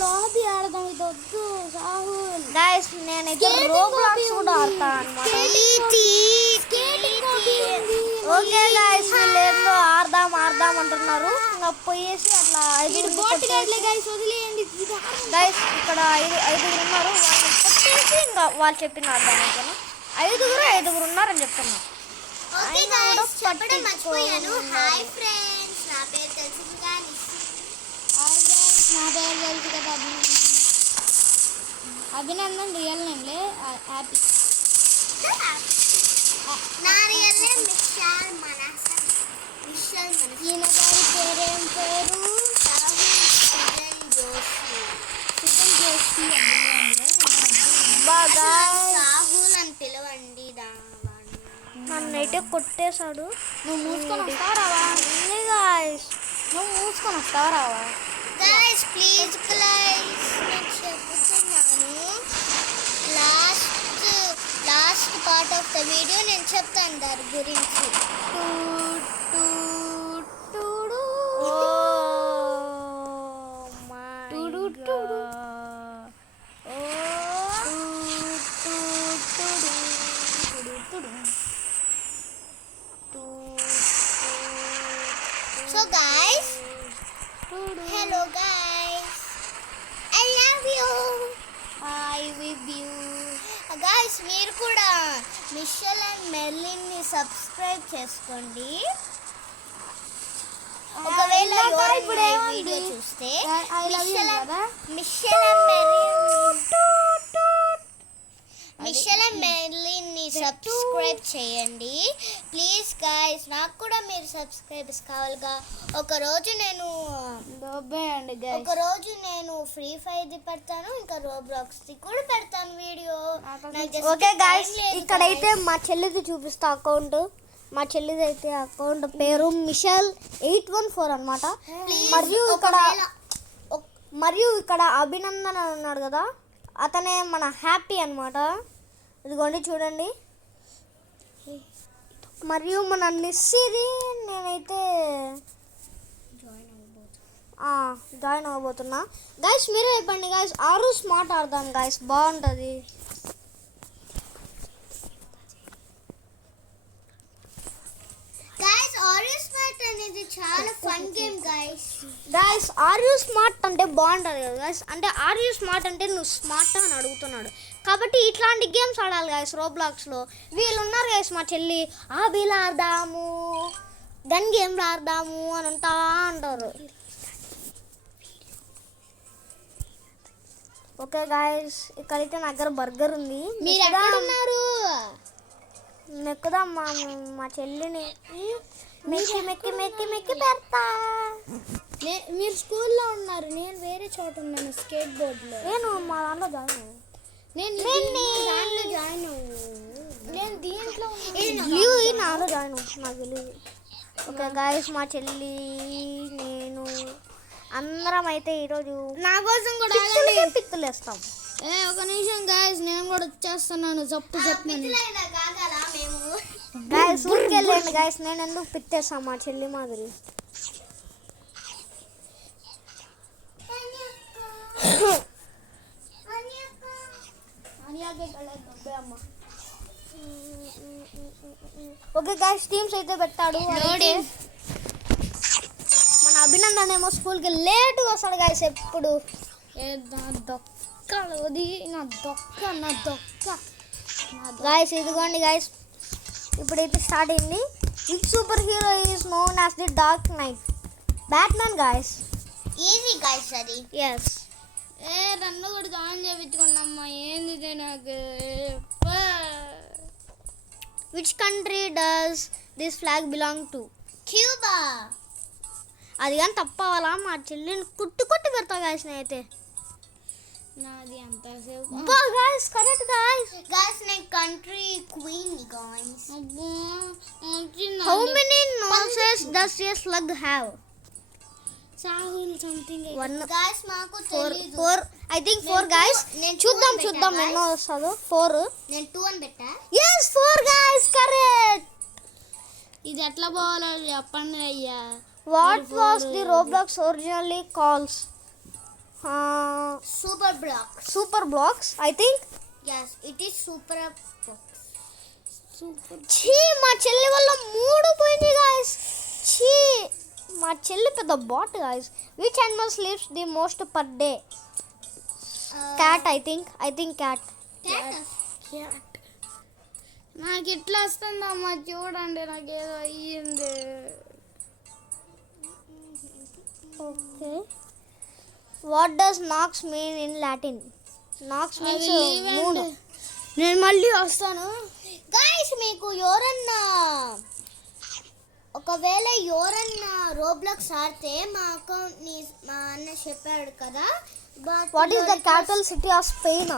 Lobby ఆడదాం ఇది వద్దు సాహుల్. గైస్ నేనైతే రోబ్లాక్స్ కూడా ఆడతాను అన్నమాట. ఓకే గైస్ వీళ్ళు ఏందో ఆడదాం అంటున్నారు. ఇంకా పోయేసి అట్లా గైస్ ఇక్కడ ఐదుగురు ఉన్నారు. వాళ్ళని కొట్టేసి ఇంకా వాళ్ళు చెప్పింది ఆడదాం అంటాను. ఐదుగురు ఉన్నారని చెప్తున్నా. అభినందన్ రియల్ నేమ్లే హ్యాపీ. ఈయన గారి పేరేం పేరు? రాహుల్ అని పిలవండి. నన్నైతే కొట్టేశాడు. నువ్వు మూసుకొని వస్తావా రావా? నువ్వు మూసుకొని వస్తావా రావా? గైస్ ప్లీజ్ గైస్ నేను చెప్తున్నాను. Last part of the video నేను చెప్తాను దాని గురించి. So guys, hello guys, I love you. I love you. Guys మీరు కూడా మిషెల్ అండ్ మెర్లిన్ ని సబ్స్క్రైబ్ చేసుకోండి. ఒకవేళ ఇప్పుడు వీడియో చూస్తే మిషెల్ అండ్ మెర్లిన్ ని సబ్స్క్రైబ్ చేయండి ప్లీజ్ గైస్. నాకు కూడా మీరు సబ్స్క్రైబర్స్ కావాలిగా. ఒకరోజు నేను ఫ్రీ ఫైర్ పెడతాను, ఇంకా రోబ్లాక్స్ కూడా పెడతాను వీడియో. ఓకే గైస్ ఇక్కడైతే మా చెల్లిది చూపిస్తా అకౌంట్. మా చెల్లిది అయితే అకౌంట్ పేరు మిషెల్ 814 అన్నమాట. మరియు ఇక్కడ అభినందన్ ఉన్నాడు కదా, అతనే మన హ్యాపీ అన్నమాట. ఇదిగోండి చూడండి. మరియు మన నిస్సిది నేనైతే జాయిన్ అవ్వబోతున్నా. గైస్ మీరే చెప్పండి గైస్. ఆరు స్మార్ట్ ఆడదాం గైస్, బాగుంటుంది. అనేది చాలా fun game guys. Are you smart అంటే బాగుంటుంది కదా గైస్. అంటే ఆర్ యూ స్మార్ట్ అంటే నువ్వు స్మార్ట్ అని అడుగుతున్నాడు కాబట్టి ఇట్లాంటి గేమ్స్ ఆడాలి గైస్. రోబ్లాక్స్లో వీళ్ళు ఉన్నారు గైస్. మా చెల్లి ఆబీలా ఆడదాము, గన్ గేమ్లు ఆడదాము అని అంటారు. ఓకే గైస్ ఇక్కడైతే నా దగ్గర బర్గర్ ఉంది. మీరు ఎక్కడ ఉన్నారు? మెక్కుదాం మా చెల్లిని మెక్కి పెడతా. మీరు స్కూల్లో ఉన్నారు, నేను వేరే చోట ఉన్నాను స్కేట్ బోర్డ్లో. నేను మా దాంట్లో జాయిన్ అవ్వు. నేను దీంట్లో నాలో జాయిన్ అవ్వు, నాకు తెలియదు. ఓకే గైస్ మా చెల్లి నేను అందరం అయితే ఈరోజు నా కోసం కూడా పిక్కులేస్తాం. ఒక నిమిషం గైస్ నేను కూడా వచ్చేస్తున్నాను. జప్పు గైస్ ఊరికెళ్ళండి గైస్. నేను ఎందుకు పిత్తేస్తాను మా చెల్లి మాదిరి. ఓకే గైస్ టీమ్స్ అయితే పెట్టాడు. మన అభినందన్ ఏమో స్కూల్కి లేటుగా వస్తాడు గైస్ ఎప్పుడు. నా దొక్క గైస్ ఇదిగోండి గైస్ ఇప్పుడైతే స్టార్ట్ అయింది. Which super hero is known as the dark night? Batsmen guys. Easy guys అది. ఎస్. నన్ను కూడా జాయిన్ చేయించుకున్నామ్మా. ఏంది నాకు. Which country does this flag belong to? Cuba. అది కానీ తప్పవాలా మా చెల్లిని కుట్టి పెడతా గైస్ నేనైతే. నాది అంతసేపు గైస్ కరెక్ట్ గైస్ నేను country queen guys. How many noses does a slug have? Sahul something guys మాకు తెలీదు. 4 ఐ థింక్ 4 గైస్. చూద్దాం ఎన్నో వస్తుందో. 4 నేను 2 అని పెట్టా. yes 4 guys correct. ఇది ఎట్లా పోవాలో చెప్పండి అయ్యా. What was the Roblox originally calls? Super blocks I think. yes it is super ఛీ మా చెల్లి వల్ల 3 పోయింది గాయ్స్. ఛీ మా చెల్లి పెద్ద bot guys. Which animal sleeps the most per day? Cat I think cat. నాకు ఇట్లా వస్తుందమ్మా చూడండి, నాకు ఏదో అయ్యింది. Okay what does nox mean in Latin? Nox means moon. నేను మళ్ళీ వస్తాను గైస్. మీకు ఎవరన్నా ఒకవేళ రోబ్లాక్స్ ఆడితే మా అకౌంట్ని మా అన్న చెప్పాడు కదా. What is the capital city of Spain?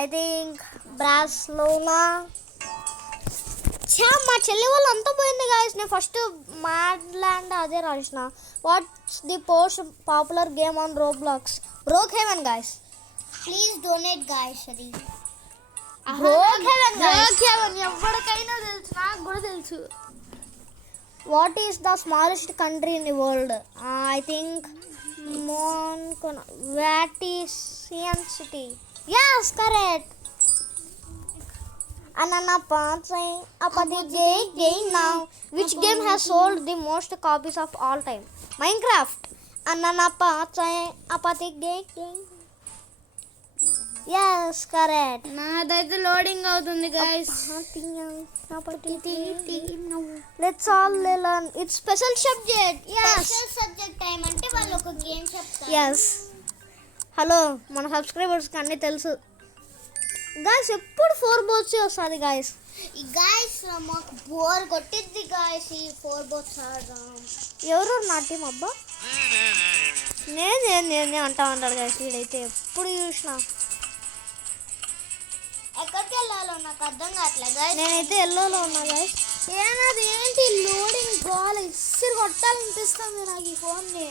I think Barcelona. మా చెల్లి వాళ్ళు అంతా పోయింది గాయస్. నేను ఫస్ట్ మ్యాడ్ల్యాండ్ అదే రాసిన. What's the post popular game on Roblox? Brookhaven guys. Please donate guys. అది బ్రోక్ హెవెన్ ఎవరికైనా తెలుసు, నాకు కూడా తెలుసు. What is the smallest country in the world? I think Vatican City. yes correct. Anana Pansai Apati Gay now. Which game has sold the most copies of all time? Minecraft. Anana Pansai Apati Gay. yes correct. నాదైతే loading అవుతుంది guys. Let's all learn. It's special subject. yes special subject time అంటే వాళ్ళు ఒక game చెప్తారు. yes hello మన సబ్స్క్రైబర్స్కి అన్నీ తెలుసు గాయస్. ఎప్పుడు 4 బోట్స్ వస్తుంది గాయస్. గాయస్ మాకు బోర్ కొట్టింది గాయస్ ఈ 4 బోట్స్ ఆడదాం. ఎవరు నా టీం అబ్బా? నేను అంటా ఉంటాడు గాయస్. వీడైతే ఎప్పుడు చూసినా. ఎక్కడికి వెళ్ళాలో నాకు అర్థం కావట్లేదు గాయస్. నేనైతే ఎల్లోలో ఉన్నా గాయస్. ఏనాది ఏంటి లోడింగ్ కాల్ ఇసిరి కొట్టాలనిపిస్తుంది నాకు ఈ ఫోన్ని.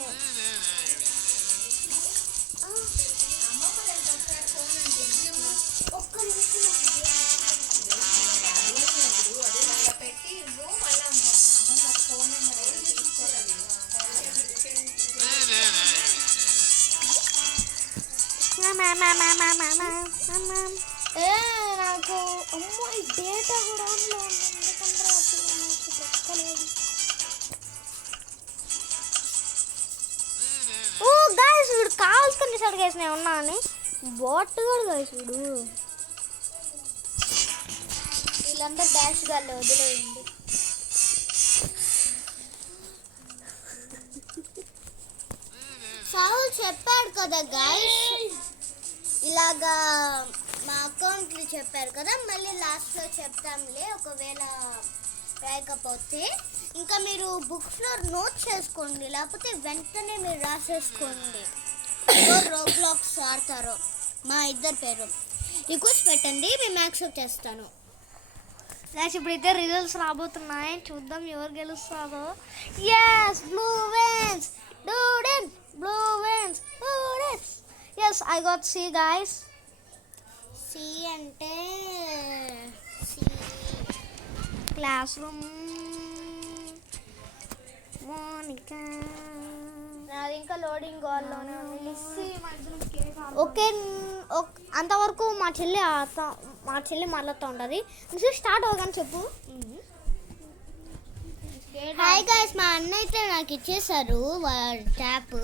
నాకు అమ్మో ఈ డేటా కూడా ఆన్లో ఉంది. ఎందుకంటే ఓ గాయస్ వీడు కావాల్సుకొని సార్ గాయస్ నేను ఉన్నా అని. బాట్ కూడా గాయస్ వీడు. వీళ్ళందరూ డాష్ గాల్లో వదిలేయండి. సాహుల్ చెప్పాడు కదా గాయస్, ఇలాగా మా అకౌంట్లు చెప్పారు కదా, మళ్ళీ లాస్ట్లో చెప్తాంలే ఒకవేళ రాయకపోతే. ఇంకా మీరు బుక్స్లో నోట్ చేసుకోండి, లేకపోతే వెంటనే మీరు రాసేసుకోండి. రోబ్లాక్స్ ఆడతారో మా ఇద్దరు పేరు రిక్వెస్ట్ పెట్టండి, మేము యాక్సెప్ట్ చేస్తాను. గాయస్ ఇప్పుడైతే రిజల్ట్స్ రాబోతున్నాయి. చూద్దాం ఎవరు గెలుస్తారో. yes blue wins students, blue wins students. yes I got C guys. C అంటే క్లాస్ రూమ్ మోనికా. నాది ఇంకా లోడింగ్ కాల్లోనే ఉంది. ఓకే అంతవరకు మా చెల్లి మాట్లాడుతూ ఉంటుంది. స్టార్ట్ అవ్వగానే చెప్పు. హాయ్ గాయ్స్, మా అన్న అయితే నాకు ఇచ్చేసారు ట్యాప్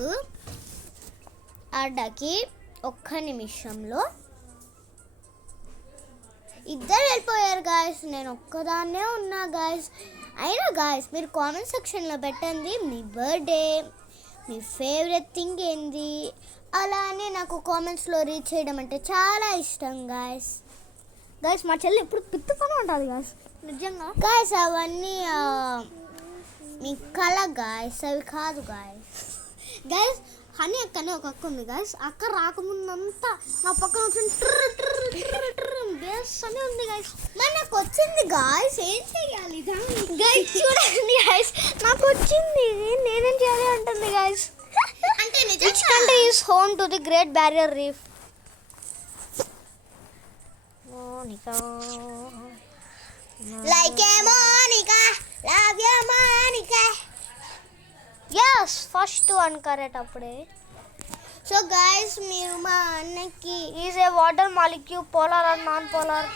ఆడకి. ఒక్క నిమిషంలో ఇద్దరు వెళ్ళిపోయారు గాయస్, నేను ఒక్కదాన్నే ఉన్నా గాయస్. అయినా గాయస్ మీరు కామెంట్ సెక్షన్లో పెట్టండి మీ బర్త్డే, మీ ఫేవరెట్ థింగ్ ఏంది. అలానే నాకు కామెంట్స్లో రీచ్ చేయడం అంటే చాలా ఇష్టం గాయస్. గాయస్ మా చెల్లి ఎప్పుడు పిత్తుకొని ఉంటుంది గాయస్ నిజంగా. గాయస్ అవన్నీ మీ కళ గాయస్, అవి కాదు గాయస్. గాయస్ హనీ అక్కనే ఒక అక్క ఉంది గాయస్. అక్క రాకముందంతా నా పక్కన బేస్ అని ఉంది గాయస్. మరి నాకు వచ్చింది గాయస్, ఏం చేయాలి గాయస్? చూడండి గాయస్ నాకు వచ్చింది, నేనేం చేయాలి అంటుంది గాయస్. అంటే Which country is home to the Great Barrier Reef? like a morning love you Monica. Yes first one correct అప్పుడే. సో గైస్ మీరు మా అన్నకి is a water molecule polar or non polar.